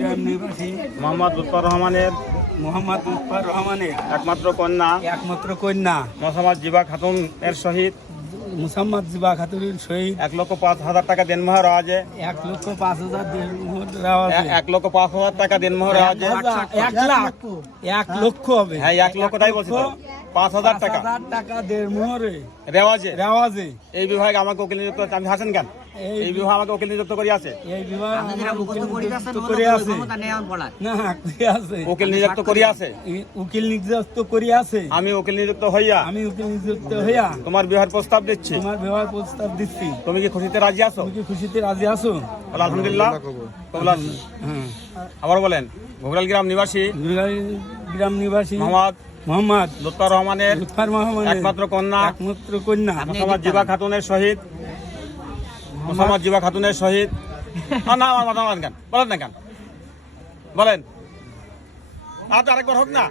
গ্রাম নিবাসী মোহাম্মদ লুৎফর রহমানের একমাত্র কন্যা মোসাম্মদ জিবা খাতুন এর সহিত মুসাম্মদ জিবা খাতুনের সহিত 1,05,000 টাকা দেনমোহর আওয়াজে 1,05,000 দেনমোহর আওয়াজে 1,05,000 টাকা দেনমোহর আওয়াজে 1 লক্ষ হবে। হ্যাঁ 1 লক্ষ তাই বলছি তো 5,000 টাকা 5,000 টাকা দেনমোহরে রেওয়াজে এই বিভাগে আমাকে উকিল নিযুক্ত আমি হাসেন কেন এই বিভাগ আমাকে উকিল নিযুক্ত করি আছে উকিল নিযুক্ত করি আছে আমি উকিল নিযুক্ত হইয়া তোমার বিবাহের প্রস্তাব দিচ্ছি তুমি কি খুশিতে রাজি আছো আলহামদুলিল্লাহ কবুল আছি। আবার বলেন ঘোগরাল গ্রাম নিবাসী মোহাম্মদ লুৎফর রহমানের একমাত্র কন্যা মোসাম্মদ জিবা খাতুনের সহিত না আমার মাথা মারেন কেন বলেন না কেন বলেন আচ্ছা আরেকবার হোক না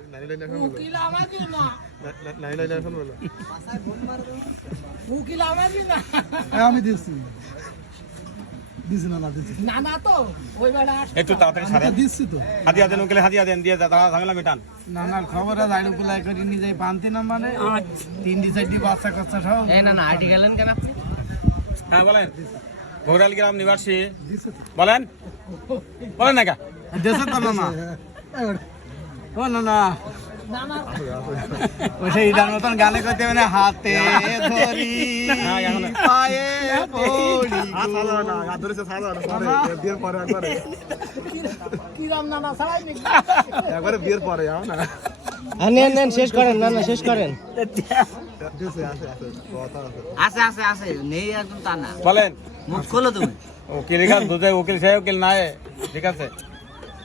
আমি দিচ্ছি একটু তাড়াতাড়ি সারেন হাদিয়া দেন উকিলে হাদিয়া দেন দিয়ে তারা ঝামেলা মিটান নানার খবর আছে আইডি গুলাই করে নিজে পান্তি না মানে 3 4 বাচ্চা কাচ্চা সব না আইডি গেলেন কেন আপনি? হ্যাঁ বলেন ঘোগরাল গ্রাম নিবাসী বলেন না কা দেশে তো না সেই ইদার মতন গানে করতে মানে হাতে ধরি পায়ে পড়ি শেষ করেন শেষ করেন আছে নেই একদম তা না বলেন মুখ খোলো তুমি উকিল উকিল সাহেব উকিল নাই ঠিক আছে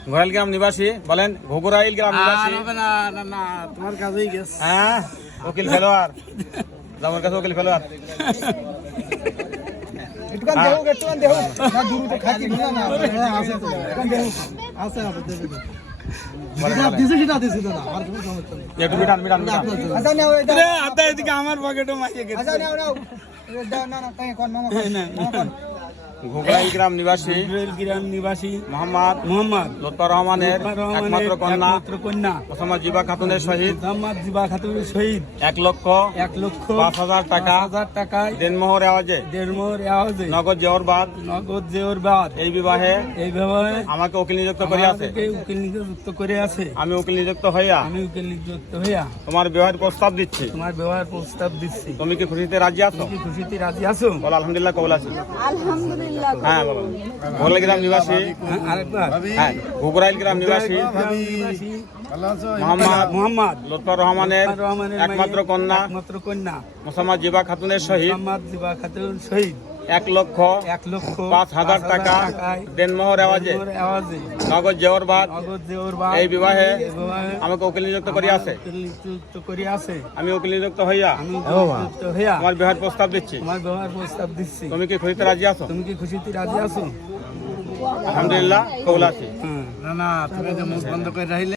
ঘোগরাল গ্রাম নিবাসী বলেন ঘোগরাইল গ্রাম নিবাসী না তোমার কাছেই গেছে হ্যাঁ উকিল ফেলোয়ার আমার কাছে উকিল ফেলোয়ার আমার পকেটে মাইকে গেছে ঘোগরাইল গ্রাম নিবাসী মোহাম্মদ লুৎফর রহমানের একমাত্র কন্যা মোসাম্মদ জিবা খাতুনের সহিত 1,05,000 টাকা দেনমোহর আওয়াজে নগদ জেওর বাদ এই বিবাহে আমাকে উকিল নিযুক্ত করে আছে আমি উকিল নিযুক্ত হইয়া তোমার বিবাহের প্রস্তাব দিচ্ছি তুমি কি খুশিতে রাজি আছো বলো আলহামদুলিল্লাহ কবুল আছি হ্যাঁ বলো ঘোগরাইল গ্রাম নিবাসী ঘোগরাইল গ্রাম নিবাসী মোহাম্মদ লুৎফর রহমানের একমাত্র কন্যা মোসাম্মদ জিবা খাতুনের সহিত 1,05,000 টাকা দেনমোহর আওয়াজে নগদ জেওর বাদ এই বিবাহে আমাকে উকিল নিযুক্ত করি আছে আমি উকিল নিযুক্ত হইয়া আমার বিবাহের প্রস্তাব দিচ্ছি তুমি কি খুশিতে রাজি আছো আলহামদুলিল্লাহ কবুল আছি। না তুমি যে মুখ বন্ধ করে রাখলে